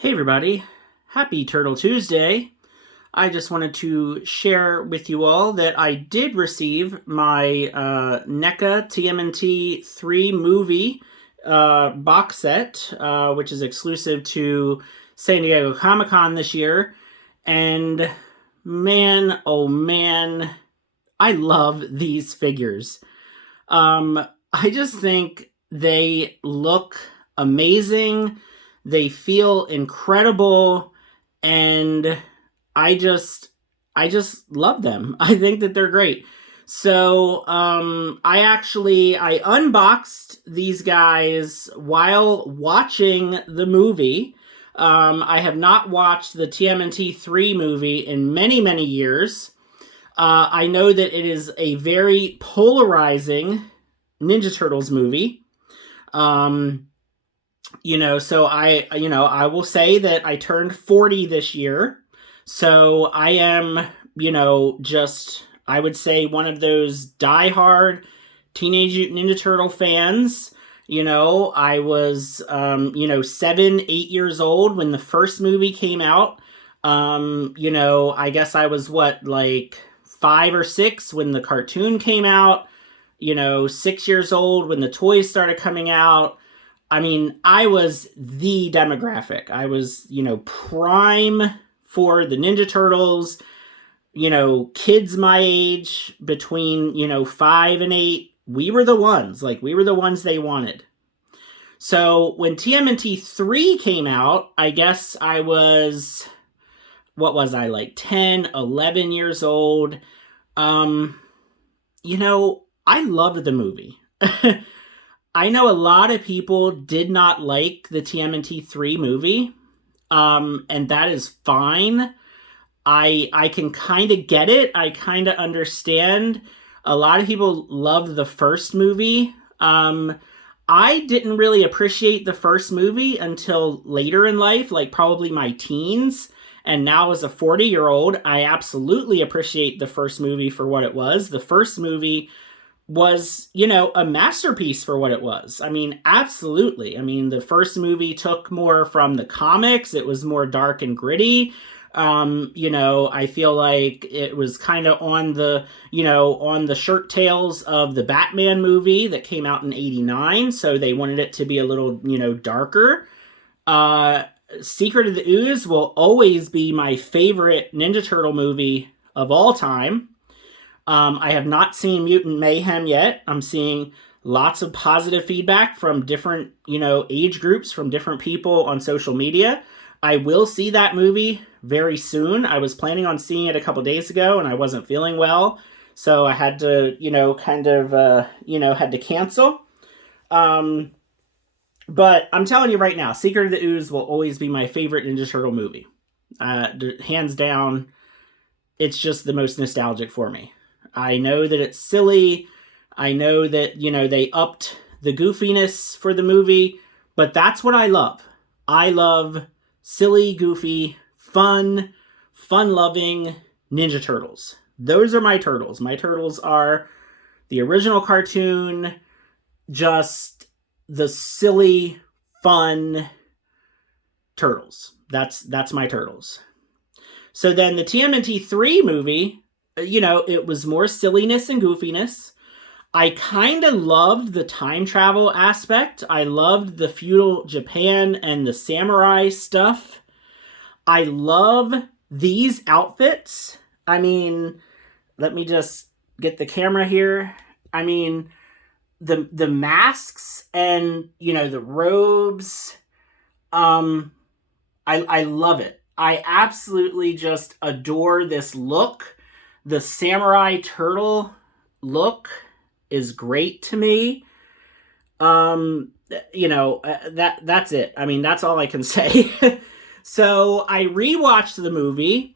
Hey everybody, happy Turtle Tuesday. I just wanted to share with you all that I did receive my NECA TMNT 3 movie box set, which is exclusive to San Diego Comic-Con this year. And man, oh man, I love these figures. I just think they look amazing. They feel incredible, and I just love them. I think that they're great. So I unboxed these guys while watching the movie. I have not watched the TMNT 3 movie in many years. I know that it is a very polarizing Ninja Turtles movie. So I will say that I turned 40 this year. So I am, I would say one of those diehard Teenage Mutant Ninja Turtle fans. I was, 7, 8 years old when the first movie came out. I guess I was 5 or 6 when the cartoon came out. 6 years old when the toys started coming out. I mean, I was the demographic. I was, prime for the Ninja Turtles. Kids my age between, 5 and 8, we were the ones. We were the ones they wanted. So when TMNT 3 came out, I guess I was, 10, 11 years old. I loved the movie. I know a lot of people did not like the TMNT 3 movie, and that is fine. I can kind of get it. I kind of understand. A lot of people loved the first movie. I didn't really appreciate the first movie until later in life, probably my teens. And now as a 40-year-old, I absolutely appreciate the first movie for what it was. The first movie was, a masterpiece for what it was. I mean, absolutely. I mean, the first movie took more from the comics. It was more dark and gritty. I feel like it was kind of on the shirt tails of the Batman movie that came out in 89. So they wanted it to be a little, darker. Secret of the Ooze will always be my favorite Ninja Turtle movie of all time. I have not seen Mutant Mayhem yet. I'm seeing lots of positive feedback from different, age groups, from different people on social media. I will see that movie very soon. I was planning on seeing it a couple days ago, and I wasn't feeling well. So I had to, had to cancel. But I'm telling you right now, Secret of the Ooze will always be my favorite Ninja Turtle movie. Hands down, it's just the most nostalgic for me. I know that it's silly. I know that, they upped the goofiness for the movie, but that's what I love. I love silly, goofy, fun-loving Ninja Turtles. Those are my turtles. My turtles are the original cartoon, just the silly, fun turtles. That's my turtles. So then the TMNT 3 movie, it was more silliness and goofiness. I kind of loved the time travel aspect. I loved the feudal Japan and the samurai stuff. I love these outfits. I mean, let me just get the camera here. I mean, the masks and, the robes. I love it. I absolutely just adore this look. The samurai turtle look is great to me. That's it. I mean, that's all I can say. So I rewatched the movie.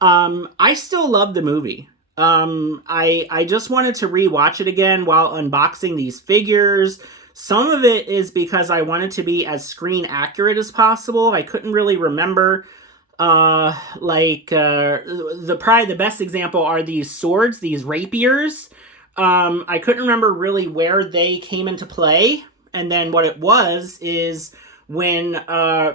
I still love the movie. I just wanted to rewatch it again while unboxing these figures. Some of it is because I wanted to be as screen accurate as possible. I couldn't really remember. Probably the best example are these swords, these rapiers. I couldn't remember really where they came into play. And then what it was is when I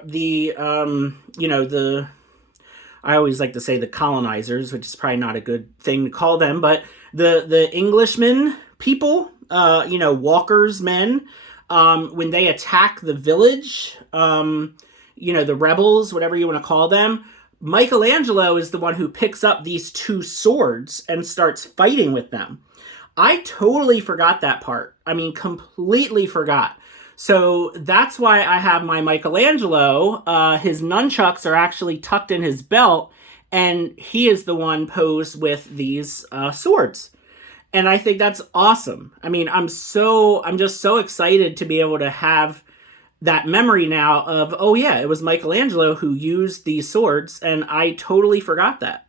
always like to say the colonizers, which is probably not a good thing to call them, but the Englishmen people, walkers men, when they attack the village, the rebels, whatever you want to call them, Michelangelo is the one who picks up these two swords and starts fighting with them. I totally forgot that part. I mean, completely forgot. So that's why I have my Michelangelo. His nunchucks are actually tucked in his belt, and he is the one posed with these swords. And I think that's awesome. I mean, I'm just so excited to be able to have that memory now of, oh yeah, it was Michelangelo who used these swords, and I totally forgot that.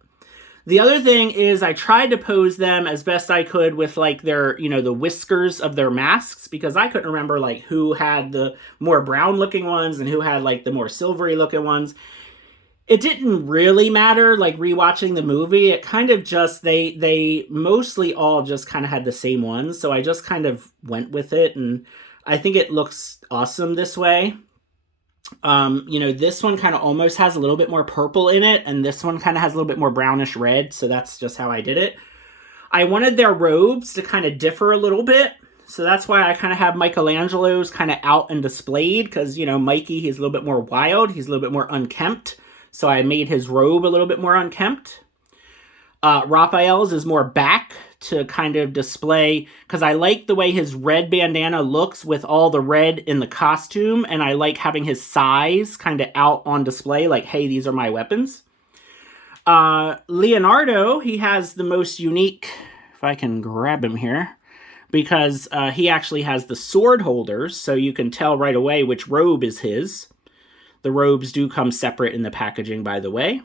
The other thing is I tried to pose them as best I could with like their, the whiskers of their masks, because I couldn't remember like who had the more brown looking ones and who had like the more silvery looking ones. It didn't really matter, like rewatching the movie. It kind of just, they mostly all just kind of had the same ones. So I just kind of went with it, and I think it looks awesome this way. This one kind of almost has a little bit more purple in it, and this one kind of has a little bit more brownish red, so that's just how I did it. I wanted their robes to kind of differ a little bit, so that's why I kind of have Michelangelo's kind of out and displayed, because, Mikey, he's a little bit more wild, he's a little bit more unkempt, so I made his robe a little bit more unkempt. Raphael's is more back to kind of display, because I like the way his red bandana looks with all the red in the costume, and I like having his size kind of out on display, like, hey, these are my weapons. Leonardo, he has the most unique, if I can grab him here, because he actually has the sword holders, so you can tell right away which robe is his. The robes do come separate in the packaging, by the way.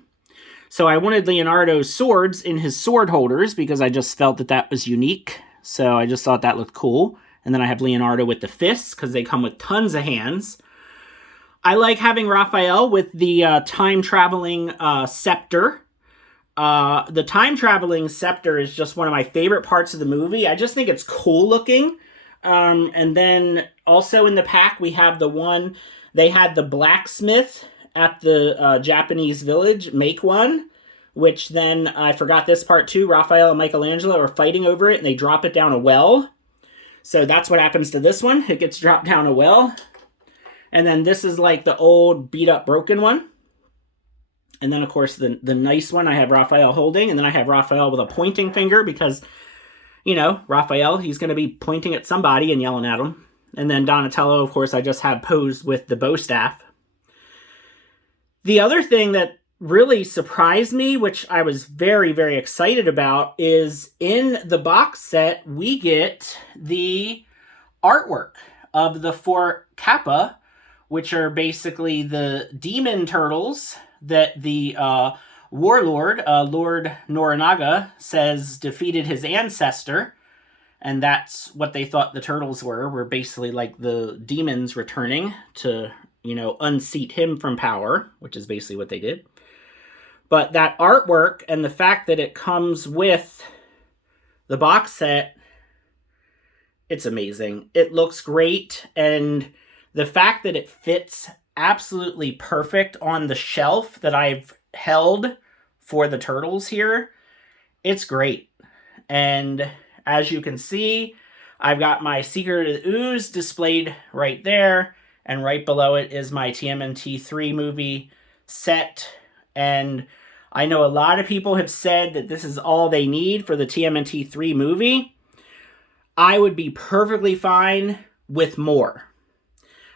So I wanted Leonardo's swords in his sword holders because I just felt that was unique. So I just thought that looked cool. And then I have Leonardo with the fists because they come with tons of hands. I like having Raphael with the time-traveling scepter. The time-traveling scepter is just one of my favorite parts of the movie. I just think it's cool looking. And then also in the pack, we have the one, they had the blacksmith at the Japanese village make one, which then, I forgot this part too, Raphael and Michelangelo are fighting over it, and they drop it down a well. So that's what happens to this one. It gets dropped down a well. And then this is like the old beat-up broken one. And then, of course, the nice one I have Raphael holding, and then I have Raphael with a pointing finger because, Raphael, he's going to be pointing at somebody and yelling at them. And then Donatello, of course, I just have posed with the bow staff. The other thing that really surprised me, which I was very, very excited about, is in the box set, we get the artwork of the 4 Kappa, which are basically the demon turtles that the warlord, Lord Norinaga, says defeated his ancestor. And that's what they thought the turtles were basically like the demons returning to unseat him from power, which is basically what they did. But that artwork and the fact that it comes with the box set, it's amazing. It looks great, and the fact that it fits absolutely perfect on the shelf that I've held for the turtles here, it's great. And as you can see, I've got my Secret of the Ooze displayed right there. And right below it is my TMNT 3 movie set. And I know a lot of people have said that this is all they need for the TMNT 3 movie. I would be perfectly fine with more.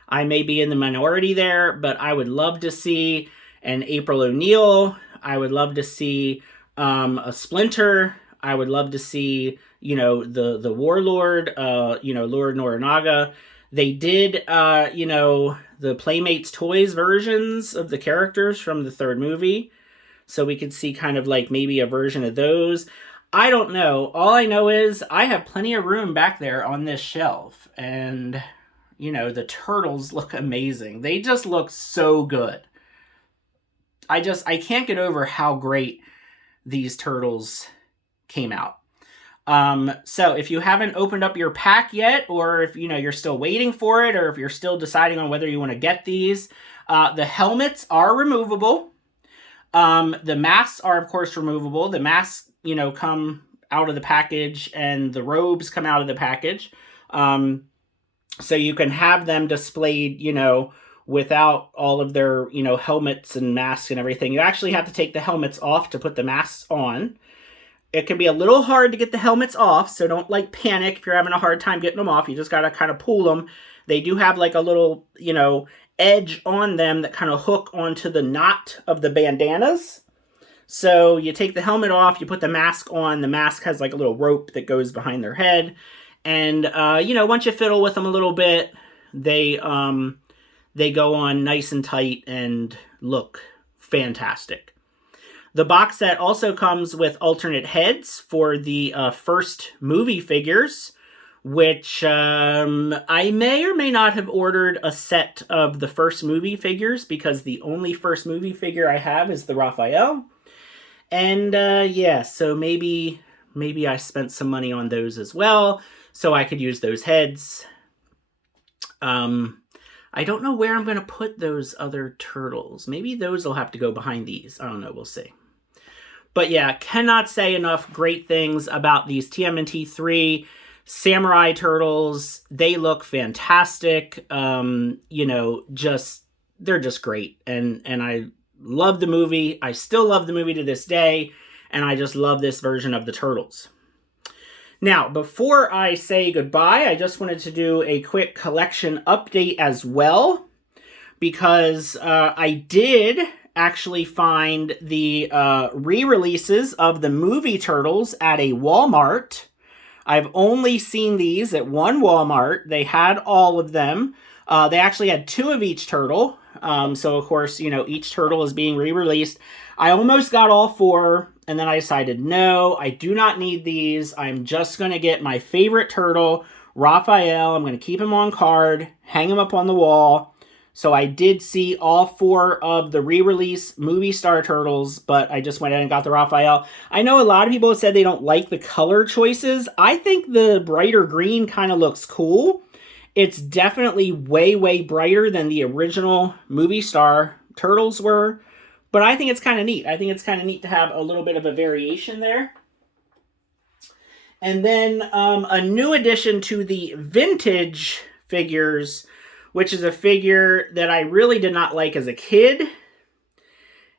I may be in the minority there, but I would love to see an April O'Neil. I would love to see a Splinter. I would love to see, the Warlord, Lord Norinaga. They did, the Playmates Toys versions of the characters from the 3rd movie. So we could see kind of like maybe a version of those. I don't know. All I know is I have plenty of room back there on this shelf. And, the turtles look amazing. They just look so good. I can't get over how great these turtles came out. So if you haven't opened up your pack yet, or if you're still waiting for it, or if you're still deciding on whether you want to get these, the helmets are removable. The masks are of course removable. The masks, come out of the package, and the robes come out of the package. So you can have them displayed, without all of their, helmets and masks and everything. You actually have to take the helmets off to put the masks on. It can be a little hard to get the helmets off, so don't panic if you're having a hard time getting them off. You just got to kind of pull them. They do have a little, edge on them that kind of hook onto the knot of the bandanas. So you take the helmet off, you put the mask on. The mask has a little rope that goes behind their head. And, once you fiddle with them a little bit, they go on nice and tight and look fantastic. The box set also comes with alternate heads for the first movie figures, which I may or may not have ordered a set of the first movie figures, because the only first movie figure I have is the Raphael. And yeah, so maybe I spent some money on those as well, so I could use those heads. I don't know where I'm going to put those other turtles. Maybe those will have to go behind these. I don't know. We'll see. But yeah, cannot say enough great things about these TMNT 3 Samurai Turtles. They look fantastic. They're just great. And I love the movie. I still love the movie to this day. And I just love this version of the Turtles. Now, before I say goodbye, I just wanted to do a quick collection update as well, because I did actually find the re-releases of the movie Turtles at a Walmart. I've only seen these at one Walmart. They had all of them. They actually had 2 of each turtle. So, of course, each turtle is being re-released. I almost got all 4, and then I decided, no, I do not need these. I'm just going to get my favorite turtle, Raphael. I'm going to keep him on card, hang him up on the wall. So I did see all 4 of the re-release movie star turtles, but I just went in and got the Raphael. I know a lot of people have said they don't like the color choices. I think the brighter green kind of looks cool. It's definitely way, way brighter than the original movie star turtles were, but I think it's kind of neat. I think it's kind of neat to have a little bit of a variation there. And then a new addition to the vintage figures, which is a figure that I really did not like as a kid.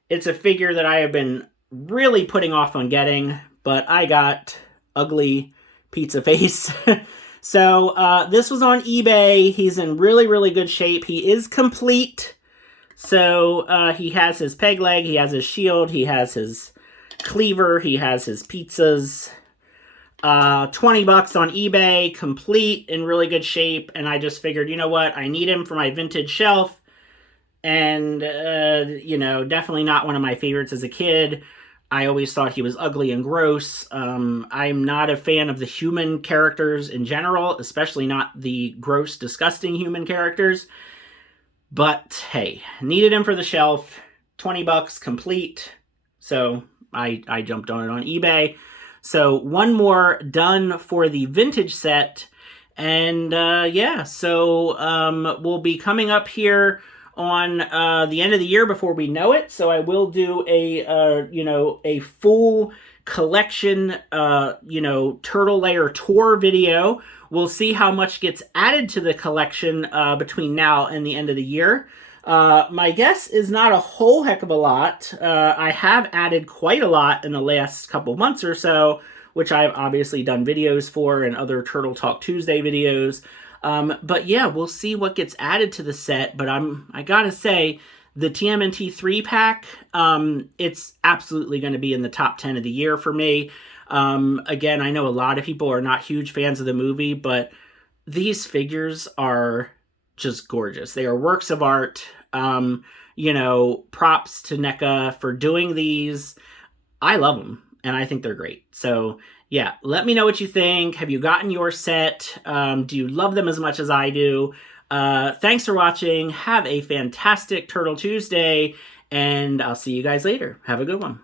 It's a figure that I have been really putting off on getting, but I got Ugly Pizza Face. So this was on eBay. He's in really, really good shape. He is complete. So he has his peg leg, he has his shield, he has his cleaver, he has his pizzas. $20 on eBay, complete, in really good shape, and I just figured, you know what, I need him for my vintage shelf, and, definitely not one of my favorites as a kid. I always thought he was ugly and gross. I'm not a fan of the human characters in general, especially not the gross, disgusting human characters, but hey, needed him for the shelf, $20, complete, so I jumped on it on eBay. So one more done for the vintage set. And yeah, so we'll be coming up here on the end of the year before we know it. So I will do a full collection, turtle layer tour video. We'll see how much gets added to the collection between now and the end of the year. My guess is not a whole heck of a lot. I have added quite a lot in the last couple months or so, which I've obviously done videos for and other Turtle Talk Tuesday videos. But yeah, we'll see what gets added to the set. But I gotta say, the TMNT 3 pack, it's absolutely going to be in the top 10 of the year for me. Again, I know a lot of people are not huge fans of the movie, but these figures are just gorgeous. They are works of art. Props to NECA for doing these. I love them, and I think they're great. So, yeah, let me know what you think. Have you gotten your set? Do you love them as much as I do? Thanks for watching. Have a fantastic Turtle Tuesday, and I'll see you guys later. Have a good one.